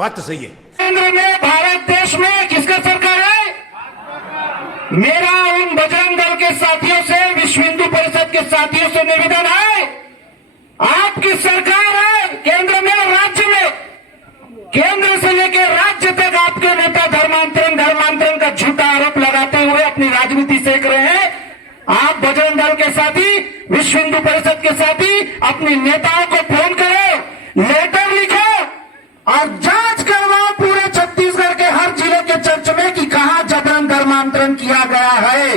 बात तो सही है। केंद्र में भारत देश में किसका सरकार है? मेरा उन बजरंग दल के साथियों से, विश्व हिंदू परिषद के साथियों से निवेदन है, आपकी सरकार है केंद्र में और राज्य में, केंद्र से लेकर राज्य तक आपके नेता धर्मांतरण का झूठा आरोप लगाते हुए अपनी राजनीति सेक रहे हैं। आप बजरंग दल के साथी, विश्व हिंदू परिषद के साथी अपने नेताओं को फोन करो, लेटर लिखो और जांच करवाओ पूरे छत्तीसगढ़ के हर जिले के चर्च में कि कहां जबरन धर्मांतरण किया गया है।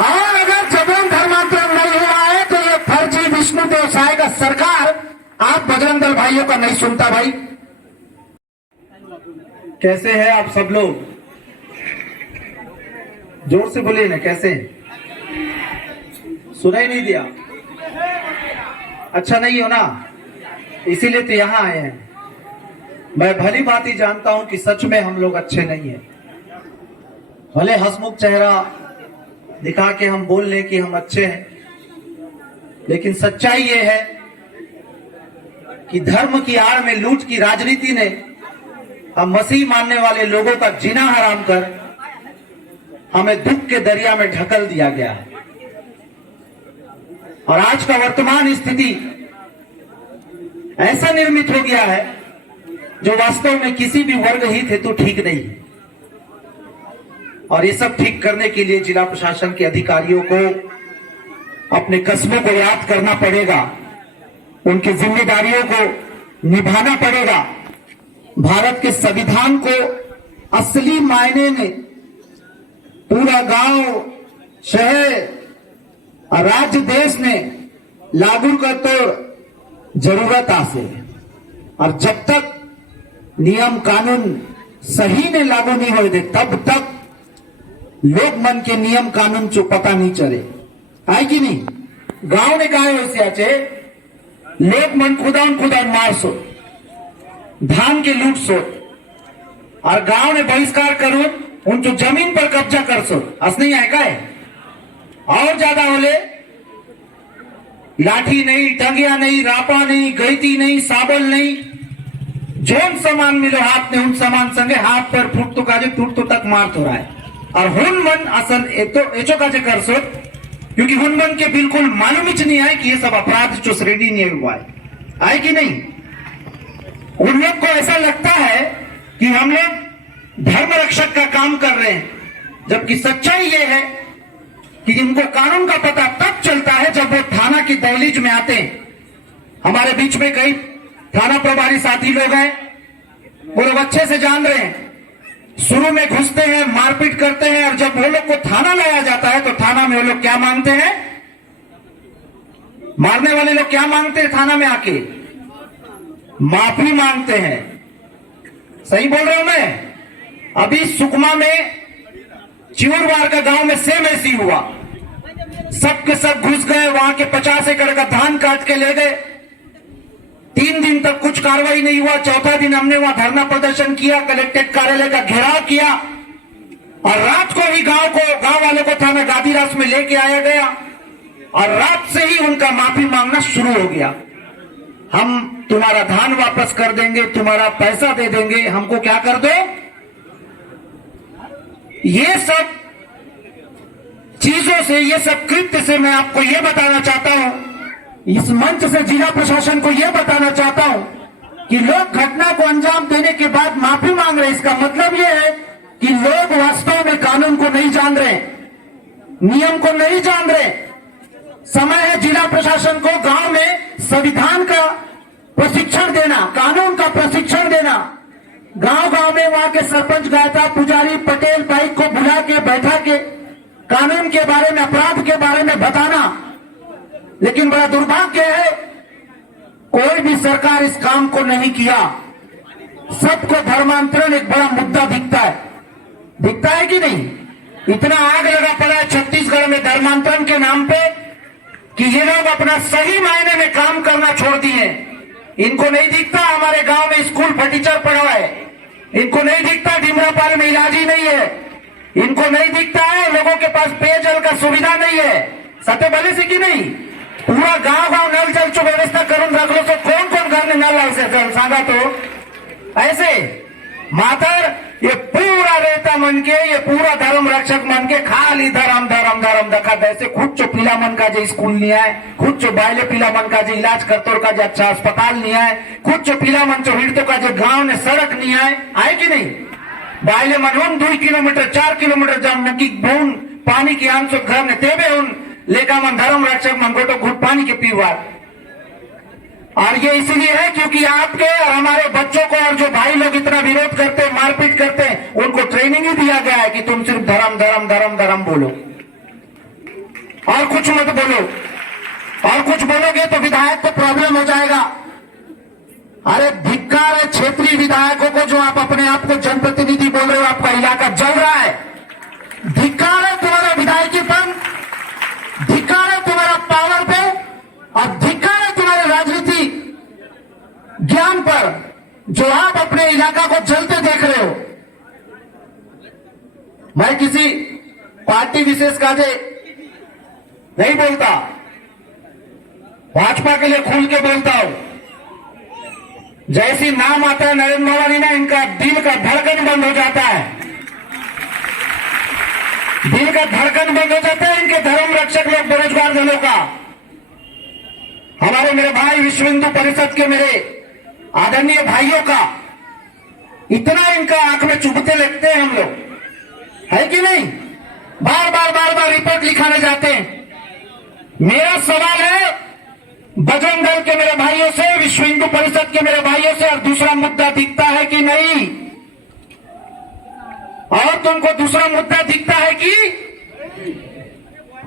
और अगर जबरन धर्मांतरण नहीं हुआ है तो ये फर्जी विष्णु देव साय का सरकार आप बजरंग दल भाइयों का नहीं सुनता। भाई कैसे हैं आप सब लोग? जोर से बोलिए ना, कैसे? सुनाई नहीं दिया? अच्छा नहीं हो ना, इसीलिए तो यहां आए हैं। मैं भली बात ही जानता हूं कि सच में हम लोग अच्छे नहीं हैं। भले हंसमुख चेहरा दिखा के हम बोल लें कि हम अच्छे हैं, लेकिन सच्चाई ये है कि धर्म की आड़ में लूट की राजनीति ने हम मसीह मानने वाले लोगों का जीना हराम कर हमें दुख के दरिया में ढकल दिया गया है। और आज का वर्तमान स्थिति ऐसा निर्मित हो गया है जो वास्तव में किसी भी वर्ग हित हेतु ठीक नहीं है। और ये सब ठीक करने के लिए जिला प्रशासन के अधिकारियों को अपने कस्बों को याद करना पड़ेगा, उनकी जिम्मेदारियों को निभाना पड़ेगा। भारत के संविधान को असली मायने में पूरा गांव, शहर और राज्य देश ने लागू कर तो जरूरत आसे, और जब तक नियम कानून सही ने लागू नहीं हो दे तब तक लोग मन के नियम कानून चो पता नहीं चले, है कि नहीं? गांव ने कहा वैसे आचे लोग मन खुदा मार सो, धान के लूट सो, और गांव ने बहिष्कार करो उन जो जमीन पर कब्जा कर सो, हंस नहीं आएगा है। और ज्यादा होले लाठी नहीं, टंगिया नहीं, रापा नहीं, गईती नहीं, साबल नहीं, जोन सामान मिलो हाथ में उन सामान संगे हाथ पर फूट तो काजे टूट तो तक मार तो रहा है। और हुन मन असल एचो काजे कर सो, क्योंकि हुन मन के बिल्कुल मालूम ही नहीं है कि ये सब अपराध जो श्रेणी नहीं हुआ है कि नहीं। उन लोग को ऐसा लगता है कि हम लोग धर्म रक्षक का काम कर रहे हैं, जबकि सच्चाई ये है कि इनको कानून का पता तब चलता है जब वो थाना की दहलीज में आते हैं। हमारे बीच में कई थाना प्रभारी साथी लोग हैं, वो लोग अच्छे से जान रहे हैं। शुरू में घुसते हैं, मारपीट करते हैं, और जब वो लोग को थाना लाया जाता है तो थाना में वो लोग क्या मांगते हैं? मारने वाले लोग क्या मांगते हैं थाना में आके? माफी मांगते हैं। सही बोल रहा हूं मैं? अभी सुकमा में चिवरवार का गांव में सेम ऐसी हुआ, सब के सब घुस गए, वहां के 50 एकड़ का धान काट के ले गए। 3 दिन तक कुछ कार्रवाई नहीं हुआ। चौथा दिन हमने वहां धरना प्रदर्शन किया, कलेक्ट्रेट कार्यालय का घेराव किया, और रात को ही गांव वालों को थाना गादीरास में लेके आया गया, और रात से ही उनका माफी मांगना शुरू हो गया। हम तुम्हारा धान वापस कर देंगे, तुम्हारा पैसा दे देंगे, हमको क्या कर दो। ये सब चीजों से, ये सब कृत्य से मैं आपको ये बताना चाहता हूं, इस मंच से जिला प्रशासन को यह बताना चाहता हूं कि लोग घटना को अंजाम देने के बाद माफी मांग रहे हैं। इसका मतलब यह है कि लोग वास्तव में कानून को नहीं जान रहे, नियम को नहीं जान रहे। समय है जिला प्रशासन को गांव में संविधान का प्रशिक्षण देना, कानून का प्रशिक्षण देना। गांव में वहां के सरपंच, गायता, पुजारी, पटेल भाई को बुला के बैठा के कानून के बारे में, अपराध के बारे में बताना। लेकिन बड़ा दुर्भाग्य है, कोई भी सरकार इस काम को नहीं किया। सबको धर्मांतरण एक बड़ा मुद्दा दिखता है कि नहीं? इतना आग लगा पड़ा है छत्तीसगढ़ में धर्मांतरण के नाम पे कि ये लोग अपना सही मायने में काम करना छोड़ दिए। इनको नहीं दिखता हमारे गांव में स्कूल फटीचर पड़ा है, इनको नहीं दिखता डिमरापाल में इलाज ही नहीं है, इनको नहीं दिखता है लोगों के पास पेयजल का सुविधा नहीं है। सत्य भले से कि नहीं? पूरा गांव नल जल चो व्यवस्था करून रखलो तो कौन घर में नल आवशे सांगा तो ऐसे मातर ये पूरा नेता मन के, ये पूरा धर्म रक्षक मन के खाली धर्म धर्म धर्म दखा ऐसे खुद जो पीला मन का जो स्कूल नहीं आए, खुद जो बायले पीला मन का जो इलाज करतो का जो अच्छा अस्पताल नहीं आए, खुद जो पीला मन जो हिड़तो का जो गांव ने सड़क नहीं आए कि नहीं? बायले मन उन 2 किलोमीटर 4 किलोमीटर जम नकी बूंद पानी की आंसू घर ने तेबे उन लेका मन धर्म रक्षक मन को तो घुट पानी के पीवा। और ये इसलिए है क्योंकि आपके और हमारे बच्चों को और जो भाई लोग इतना विरोध करते हैं, मारपीट करते हैं, उनको ट्रेनिंग ही दिया गया है कि तुम सिर्फ धर्म धर्म धर्म धर्म बोलो और कुछ मत बोलो, और कुछ बोलोगे तो विधायक को प्रॉब्लम हो जाएगा। अरे धिक्कार है क्षेत्रीय विधायकों को जो आप अपने आप को जनप्रतिनिधि बोल रहे हो, आपका इलाका जल रहा है। धिक्कार है तुम्हारा विधायकीपन, धिक्कार है तुम्हारा पावर पे, और धिक्कार है तुम्हारे राजनीति ज्ञान पर जो आप अपने इलाका को जलते देख रहे हो। मैं किसी पार्टी विशेष का जे नहीं बोलता, भाजपा के लिए खुल के बोलता हूं। जैसी नाम आता है नरेंद्र मोदी ना, इनका दिल का धड़कन बंद हो जाता है, दिल का धड़कन बंद हो जाता है इनके धर्म रक्षक लोग बेरोजगार जनों का। हमारे मेरे भाई विश्व हिंदू परिषद के मेरे आदरणीय भाइयों का इतना इनका आंख में चुभते लगते हैं हम लोग, है कि नहीं? बार बार रिपोर्ट लिखाने जाते हैं। मेरा सवाल है बजरंग दल के मेरे भाइयों से, विश्व हिंदू परिषद के मेरे भाइयों से, और दूसरा मुद्दा दिखता है कि नहीं? और तुमको दूसरा मुद्दा दिखता है कि?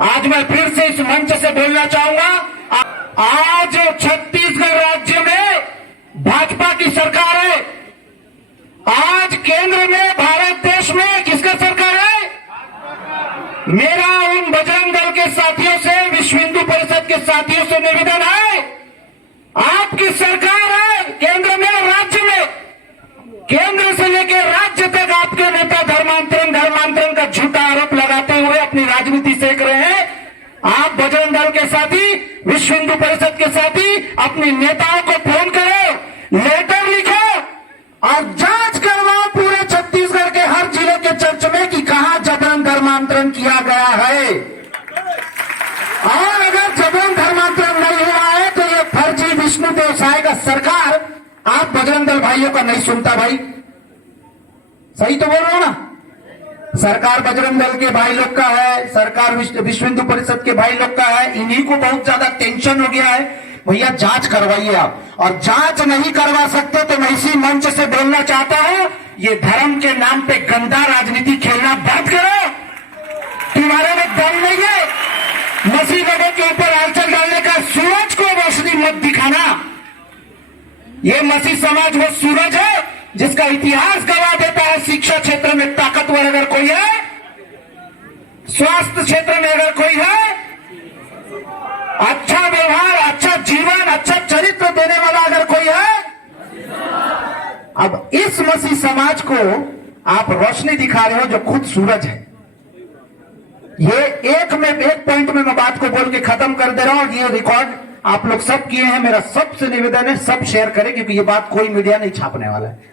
आज मैं फिर से इस मंच से बोलना चाहूंगा, आज छत्तीसगढ़ राज्य में भाजपा की सरकार है। आज केंद्र में भारत देश में किसका सरकार है? मेरा उन बजरंग दल के साथियों से, विश्व हिंदू परिषद के साथियों से निवेदन है, आपकी सरकार है केंद्र में, राज्य में, केंद्र से लेकर राज्य तक आपके नेता धर्मांतरण का झूठा आरोप लगाते हुए अपनी राजनीति सेक रहे हैं। आप बजरंग दल के साथी, विश्व हिंदू परिषद के साथी अपने नेताओं को फोन करो, लेटर लिखो और जांच करवाओ पूरे छत्तीसगढ़ के हर जिले के चर्च में कि कहां जबरन धर्मांतरण किया गया है। और अगर जबरन धर्मांतरण नहीं हुआ है तो ये फर्जी विष्णुदेव साय का सरकार आप बजरंग दल भाइयों का नहीं सुनता। भाई सही तो बोल रहा हूं ना? सरकार बजरंग दल के भाई लोग का है, सरकार विश्व हिंदू परिषद के भाई लोग का है। इन्हीं को बहुत ज्यादा टेंशन हो गया है। भैया जांच करवाइए आप, और जांच नहीं करवा सकते तो मैं इसी मंच से बोलना चाहता हूं, ये धर्म के नाम पे गंदा राजनीति खेलना बंद करो। तुम्हारे में दम नहीं है मसीह लोगों के ऊपर आंचल डालने का। सूरज को रोशनी मत दिखाना। ये मसीह समाज वो सूरज है जिसका इतिहास गवाह देता है। शिक्षा क्षेत्र में ताकतवर अगर कोई है, स्वास्थ्य क्षेत्र में अगर कोई है, अच्छा व्यवहार, अच्छा जीवन, अच्छा चरित्र देने वाला अगर कोई है, अब इस मसीह समाज को आप रोशनी दिखा रहे हो जो खुद सूरज है। ये एक पॉइंट में मैं बात को बोल के खत्म कर दे रहा हूं। ये रिकॉर्ड आप लोग सब किए हैं, मेरा सबसे निवेदन है सब शेयर करें, क्योंकि ये बात कोई मीडिया नहीं छापने वाला है।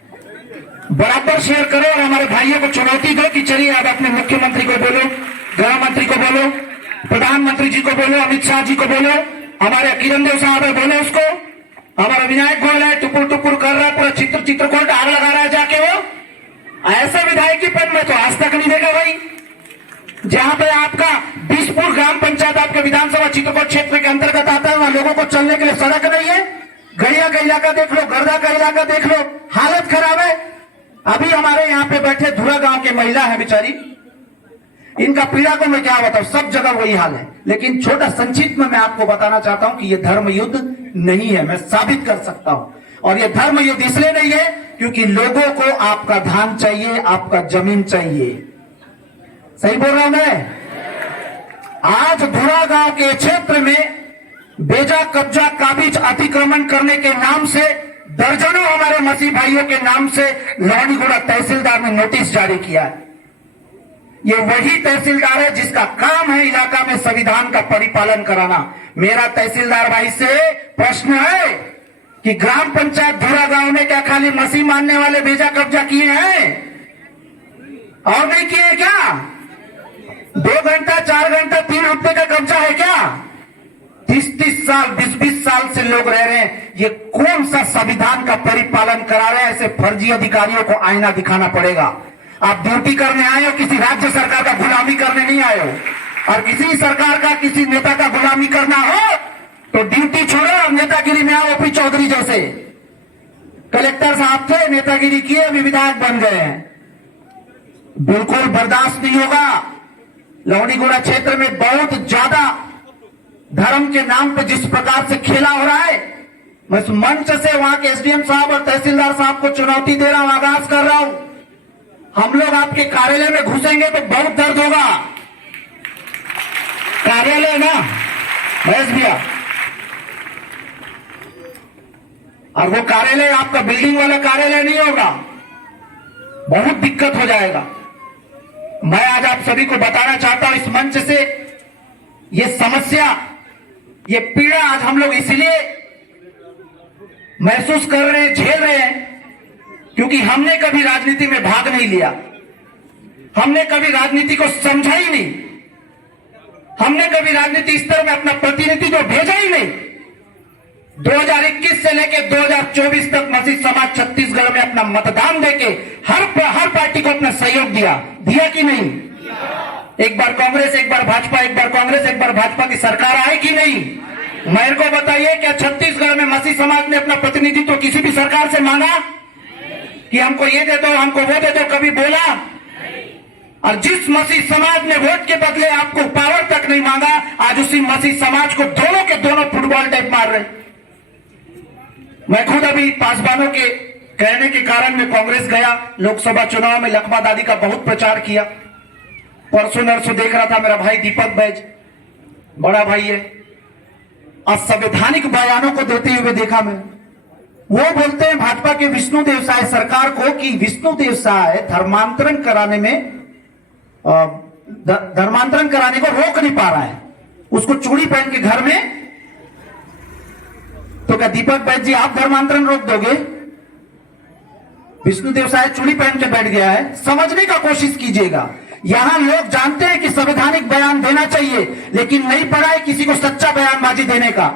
बराबर शेयर करो और हमारे भाइयों को चुनौती दो कि चलिए आप अपने मुख्यमंत्री को बोलो, गृह मंत्री को बोलो, प्रधानमंत्री जी को बोलो, अमित शाह जी को बोलो, हमारे किरण देव साहब है बोलो उसको, हमारा विनायक गोयल है टुकुर टुकुर कर रहा है, पूरा चित्रकूट आग लगा रहा है जाके। वो ऐसा विधायकी पद में तो आज तक नहीं देखा भाई। जहां पे आपका बिसपुर ग्राम पंचायत आपके विधानसभा चित्रकूट क्षेत्र के अंतर्गत आता है, वहां लोगों को चलने के लिए सड़क नहीं है। गड़िया का इलाका देख लो, गर्दा का इलाका देख लो, हालत खराब है। अभी हमारे यहाँ पे बैठे धुरा गांव के महिला है बेचारी, इनका पीड़ा को मैं क्या बताऊं, सब जगह वही हाल है। लेकिन छोटा संक्षिप्त में मैं आपको बताना चाहता हूं कि यह धर्म युद्ध नहीं है, मैं साबित कर सकता हूं। और यह धर्म युद्ध इसलिए नहीं है क्योंकि लोगों को आपका धान चाहिए, आपका जमीन चाहिए। सही बोल रहा हूं मैं? आज धुरा गांव के क्षेत्र में बेजा कब्जा काबिज अतिक्रमण करने के नाम से दर्जनों हमारे मसीह भाइयों के नाम से लौनीगुड़ा तहसीलदार ने नोटिस जारी किया है। ये वही तहसीलदार है जिसका काम है इलाका में संविधान का परिपालन कराना। मेरा तहसीलदार भाई से प्रश्न है कि ग्राम पंचायत धुरा गांव में क्या खाली मसीह मानने वाले बेजा कब्जा किए हैं और नहीं किए हैं क्या? 2 घंटा 4 घंटा 3 हफ्ते का कब्जा है क्या? 30-30 साल 20-20 साल से लोग रह रहे हैं। ये कौन सा संविधान का परिपालन करा रहे हैं? ऐसे फर्जी अधिकारियों को आईना दिखाना पड़ेगा। आप ड्यूटी करने आए हो, किसी राज्य सरकार का गुलामी करने नहीं आए हो। और किसी सरकार का किसी नेता का गुलामी करना हो तो ड्यूटी छोड़ो और नेतागिरी में आओ। ओपी चौधरी जैसे कलेक्टर साहब थे, नेतागिरी किए, अभी विधायक बन गए हैं। बिल्कुल बर्दाश्त नहीं होगा। लौड़ीगोड़ा क्षेत्र में बहुत ज्यादा धर्म के नाम पर जिस प्रकार से खेला हो रहा है, मैं इस मंच से वहां के एसडीएम साहब और तहसीलदार साहब को चुनौती दे रहा हूं, आगाज कर रहा हूं। हम लोग आपके कार्यालय में घुसेंगे तो बहुत दर्द होगा। कार्यालय ना महेश भैया, और वो कार्यालय आपका बिल्डिंग वाला कार्यालय नहीं होगा, बहुत दिक्कत हो जाएगा। मैं आज आप सभी को बताना चाहता हूं इस मंच से, ये समस्या, ये पीड़ा आज हम लोग इसलिए महसूस कर रहे हैं, झेल रहे हैं, क्योंकि हमने कभी राजनीति में भाग नहीं लिया, हमने कभी राजनीति को समझा ही नहीं, हमने कभी राजनीति स्तर में अपना प्रतिनिधित्व भेजा ही नहीं। 2021 से लेकर 2024 तक मसीह समाज छत्तीसगढ़ में अपना मतदान देके हर पार्टी को अपना सहयोग दिया कि नहीं? एक बार कांग्रेस, एक बार भाजपा, एक बार कांग्रेस, एक बार भाजपा की सरकार आई कि नहीं? मेरे को बताइए, क्या छत्तीसगढ़ में मसीह समाज ने अपना प्रतिनिधित्व किसी भी सरकार से मांगा कि हमको ये दे दो, हमको वो दे दो? कभी बोला? और जिस मसीह समाज ने वोट के बदले आपको पावर तक नहीं मांगा, आज उसी मसीह समाज को दोनों के दोनों फुटबॉल टाइप मार रहे। मैं खुद अभी पासवानों के कहने के कारण मैं कांग्रेस गया, लोकसभा चुनाव में लखमा दादी का बहुत प्रचार किया। परसों नरसों देख रहा था, मेरा भाई दीपक बैज, बड़ा भाई है, असंवैधानिक बयानों को देते हुए देखा मैं। वो बोलते हैं भाजपा के विष्णुदेव साय सरकार को कि विष्णुदेव साय धर्मांतरण कराने में धर्मांतरण कराने को रोक नहीं पा रहा है, उसको चूड़ी पहन के घर में। तो क्या दीपक बैज जी आप धर्मांतरण रोक दोगे? विष्णुदेव साय चूड़ी पहन के बैठ गया है। समझने का कोशिश कीजिएगा। यहां लोग जानते हैं कि संवैधानिक बयान देना चाहिए, लेकिन नहीं पड़ा है किसी को सच्चा बयानबाजी देने का।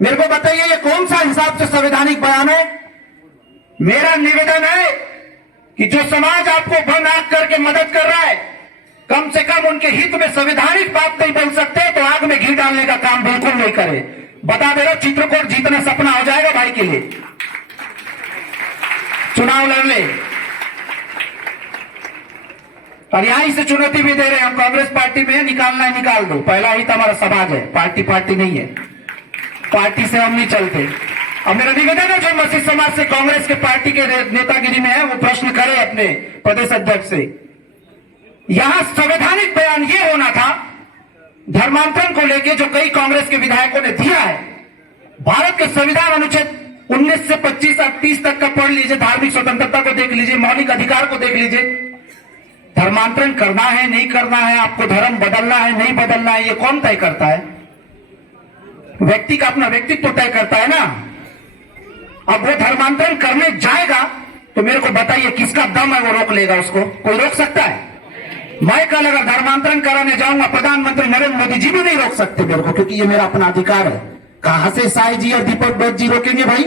मेरे को बताइए, ये कौन सा हिसाब से संवैधानिक बयान है? मेरा निवेदन है कि जो समाज आपको भन आग करके मदद कर रहा है, कम से कम उनके हित में संवैधानिक बात नहीं बोल सकते तो आग में घी डालने का काम बिल्कुल नहीं करे। बता दे रहा, चित्रकूट जीतना सपना हो जाएगा भाई के लिए। चुनाव लड़ ले। और यहां से चुनौती भी दे रहे हैं, हम कांग्रेस पार्टी में निकालना है निकाल दो। पहला ही तो हमारा समाज है, पार्टी नहीं है, पार्टी से हम नहीं चलते। अब मेरा निवेदन है, जो मसीह समाज से कांग्रेस के पार्टी के नेतागिरी में है, वो प्रश्न करे अपने प्रदेश अध्यक्ष से। यहां संवैधानिक बयान ये होना था धर्मांतरण को लेकर, जो कई कांग्रेस के विधायकों ने दिया है। भारत के संविधान अनुच्छेद 19 से 25 और 30 तक का पढ़ लीजिए, धार्मिक स्वतंत्रता को देख लीजिए, मौलिक अधिकार को देख लीजिए। धर्मांतरण करना है नहीं करना है, आपको धर्म बदलना है नहीं बदलना है, ये कौन तय करता है? व्यक्ति का अपना व्यक्तित्व तय करता है ना। अब वो धर्मांतरण करने जाएगा तो मेरे को बताइए किसका दम है वो रोक लेगा उसको? कोई रोक सकता है? मैं कल अगर धर्मांतरण कराने जाऊंगा, प्रधानमंत्री नरेंद्र मोदी जी भी नहीं रोक सकते मेरे को, क्योंकि ये मेरा अपना अधिकार है। कहां से साई जी और दीपक बैज जी रोकेंगे भाई?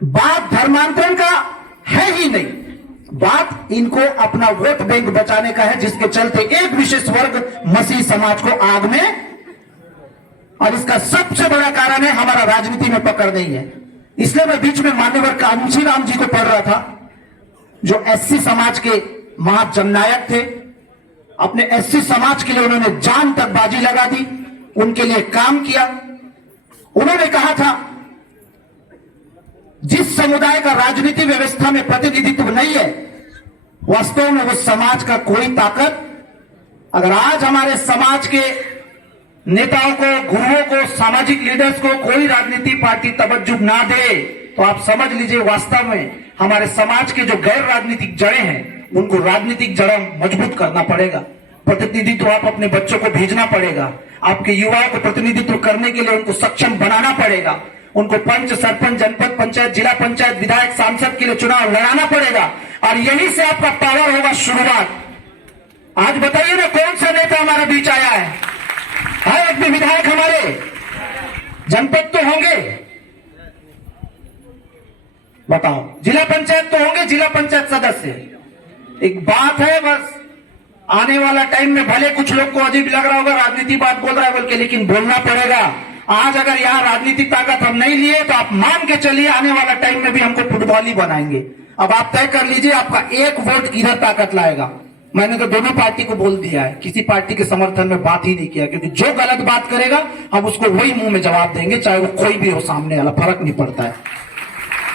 बात धर्मांतरण का है ही नहीं, बात इनको अपना वोट बैंक बचाने का है, जिसके चलते एक विशेष वर्ग मसीह समाज को आग में, और इसका सबसे बड़ा कारण है हमारा राजनीति में पकड़ नहीं है। इसलिए मैं बीच में मान्यवर कांची राम जी को पढ़ रहा था, जो एससी समाज के महाजननायक थे। अपने एससी समाज के लिए उन्होंने जान तक बाजी लगा दी, उनके लिए काम किया। उन्होंने कहा था, जिस समुदाय का राजनीति व्यवस्था में प्रतिनिधित्व नहीं है, वास्तव में वो समाज का कोई ताकत, अगर आज हमारे समाज के नेताओं को, गुरुओं को, सामाजिक लीडर्स को कोई राजनीति पार्टी तवज्जो ना दे, तो आप समझ लीजिए वास्तव में हमारे समाज के जो गैर राजनीतिक जड़ें हैं, उनको राजनीतिक जड़ें मजबूत करना पड़ेगा। प्रतिनिधित्व आप अपने बच्चों को भेजना पड़ेगा, आपके युवाओं को प्रतिनिधित्व करने के लिए उनको सक्षम बनाना पड़ेगा। उनको पंच, सरपंच, जनपद पंचायत, जिला पंचायत, विधायक, सांसद के लिए चुनाव लड़ाना पड़ेगा और यहीं से आपका पावर होगा शुरुआत। आज बताइए ना, कौन सा नेता हमारे बीच आया है एक भी विधायक हमारे? जनपद तो होंगे, बताओ, जिला पंचायत तो होंगे, जिला पंचायत सदस्य। एक बात है बस, आने वाला टाइम में भले कुछ लोग को अजीब लग रहा होगा राजनीति बात बोल रहा है बोल के, लेकिन बोलना पड़ेगा। आज अगर यहाँ राजनीतिक ताकत हम नहीं लिए तो आप मान के चलिए आने वाला टाइम में भी हमको फुटबॉल ही बनाएंगे। अब आप तय कर लीजिए आपका एक वोट किधर ताकत लाएगा। मैंने तो दोनों पार्टी को बोल दिया है, किसी पार्टी के समर्थन में बात ही नहीं किया, क्योंकि जो गलत बात करेगा हम उसको वही मुंह में जवाब देंगे, चाहे वो कोई भी हो सामने वाला, फर्क नहीं पड़ता है।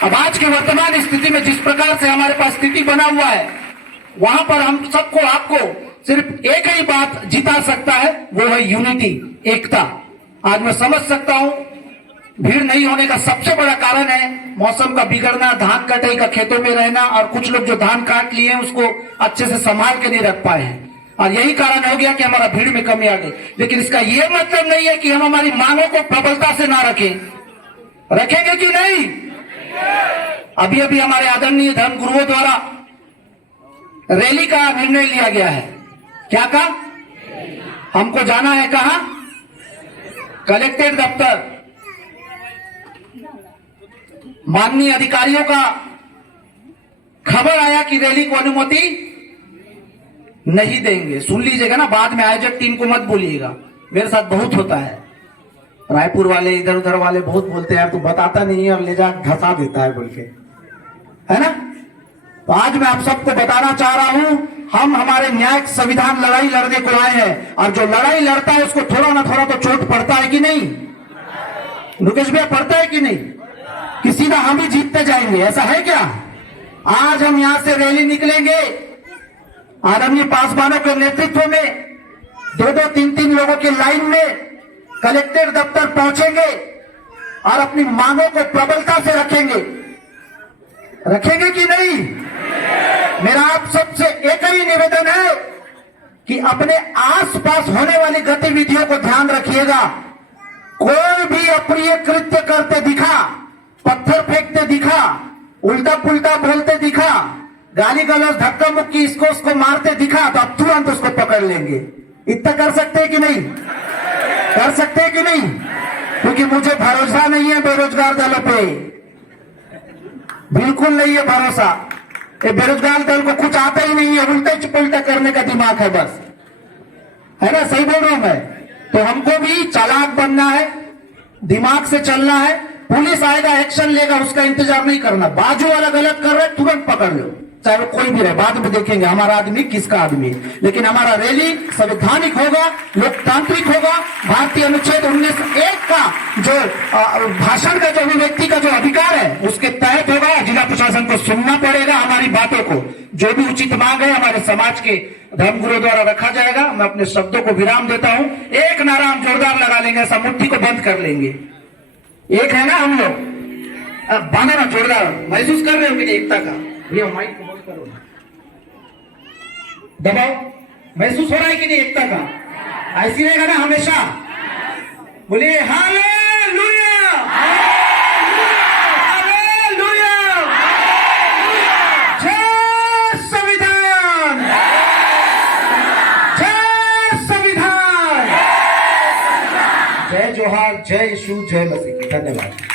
अब आज के वर्तमान स्थिति में जिस प्रकार से हमारे पास स्थिति बना हुआ है, वहां पर हम सबको, आपको सिर्फ एक ही बात जिता सकता है, वो है यूनिटी, एकता। आज मैं समझ सकता हूं भीड़ नहीं होने का सबसे बड़ा कारण है मौसम का बिगड़ना, धान कटाई का खेतों में रहना, और कुछ लोग जो धान काट लिए हैं उसको अच्छे से संभाल के नहीं रख पाए हैं, और यही कारण हो गया कि हमारा भीड़ में कमी आ गई। लेकिन इसका यह मतलब नहीं है कि हम हमारी मांगों को प्रबलता से ना रखें। रखेंगे कि नहीं? अभी अभी हमारे आदरणीय धर्म गुरुओं द्वारा रैली का निर्णय लिया गया है। क्या कहा? हमको जाना है कहां? कलेक्ट्रेट दफ्तर। माननीय अधिकारियों का खबर आया कि रैली को अनुमति नहीं देंगे। सुन लीजिएगा ना, बाद में आयोजक टीम को मत बोलिएगा, मेरे साथ बहुत होता है। रायपुर वाले, इधर उधर वाले बहुत बोलते हैं, तू बताता नहीं है और ले जा धसा देता है बोल के, है ना। तो आज मैं आप सबको बताना चाह रहा हूं, हम हमारे न्यायिक संविधान लड़ाई लड़ने को आए हैं, और जो लड़ाई लड़ता है उसको थोड़ा ना थोड़ा तो चोट पड़ता है कि नहीं? मुकेश भैया, पड़ता है कि नहीं? कि सीधा हम ही जीतते जाएंगे, ऐसा है क्या? आज हम यहां से रैली निकलेंगे, आदरणीय पासवानों के नेतृत्व में 2-2, 3-3 लोगों की लाइन में कलेक्ट्रेट दफ्तर पहुंचेंगे और अपनी मांगों को प्रबलता से रखेंगे। रखेंगे कि नहीं? मेरा आप सबसे एक ही निवेदन है कि अपने आसपास होने वाली गतिविधियों को ध्यान रखिएगा। कोई भी अप्रिय कृत्य करते दिखा, पत्थर फेंकते दिखा, उल्टा पुल्टा बोलते दिखा, गाली गलौज, धक्का मुक्की, इसको उसको मारते दिखा, तो आप तुरंत उसको पकड़ लेंगे। इतना कर सकते हैं कि नहीं? कर सकते हैं कि नहीं? क्योंकि मुझे भरोसा नहीं है बेरोजगार दलों पे, बिल्कुल नहीं है भरोसा। ये बेरोजगार दल को कुछ आता ही नहीं है, उल्टे पुल्टा करने का दिमाग है बस, है ना? सही बोल रहा हूं मैं? तो हमको भी चालाक बनना है, दिमाग से चलना है। पुलिस आएगा, एक्शन लेगा, उसका इंतजार नहीं करना। बाजू वाला गलत कर रहा है, तुरंत पकड़ लो, चाहे वो कोई भी रहे, बाद में देखेंगे हमारा आदमी किसका आदमी। लेकिन हमारा रैली संवैधानिक होगा, लोकतांत्रिक होगा। भारतीय अनुच्छेद 19(1) का जो भाषण का, जो अभिव्यक्ति का जो अधिकार है, उसके तहत होगा। जिला प्रशासन को सुनना पड़ेगा हमारी बातों को, जो भी उचित मांग है हमारे समाज के धर्मगुरुओं द्वारा रखा जाएगा। मैं अपने शब्दों को विराम देता हूं। एक नारा हम जोरदार लगा लेंगे, ऐसा मुट्ठी को बंद कर लेंगे। एक है ना हम लोग, बांधो ना जोरदार। महसूस कर रहे हो कि नहीं एकता का? भैया माइक को बंद करो, दबाओ। महसूस हो रहा है कि नहीं एकता का? ऐसी रहेगा ना हमेशा? बोलिए हालेलुया, हालेलुया, जय संविधान, जय संविधान, जय जोहार, जय यीशु, जय मसीह। धन्यवाद।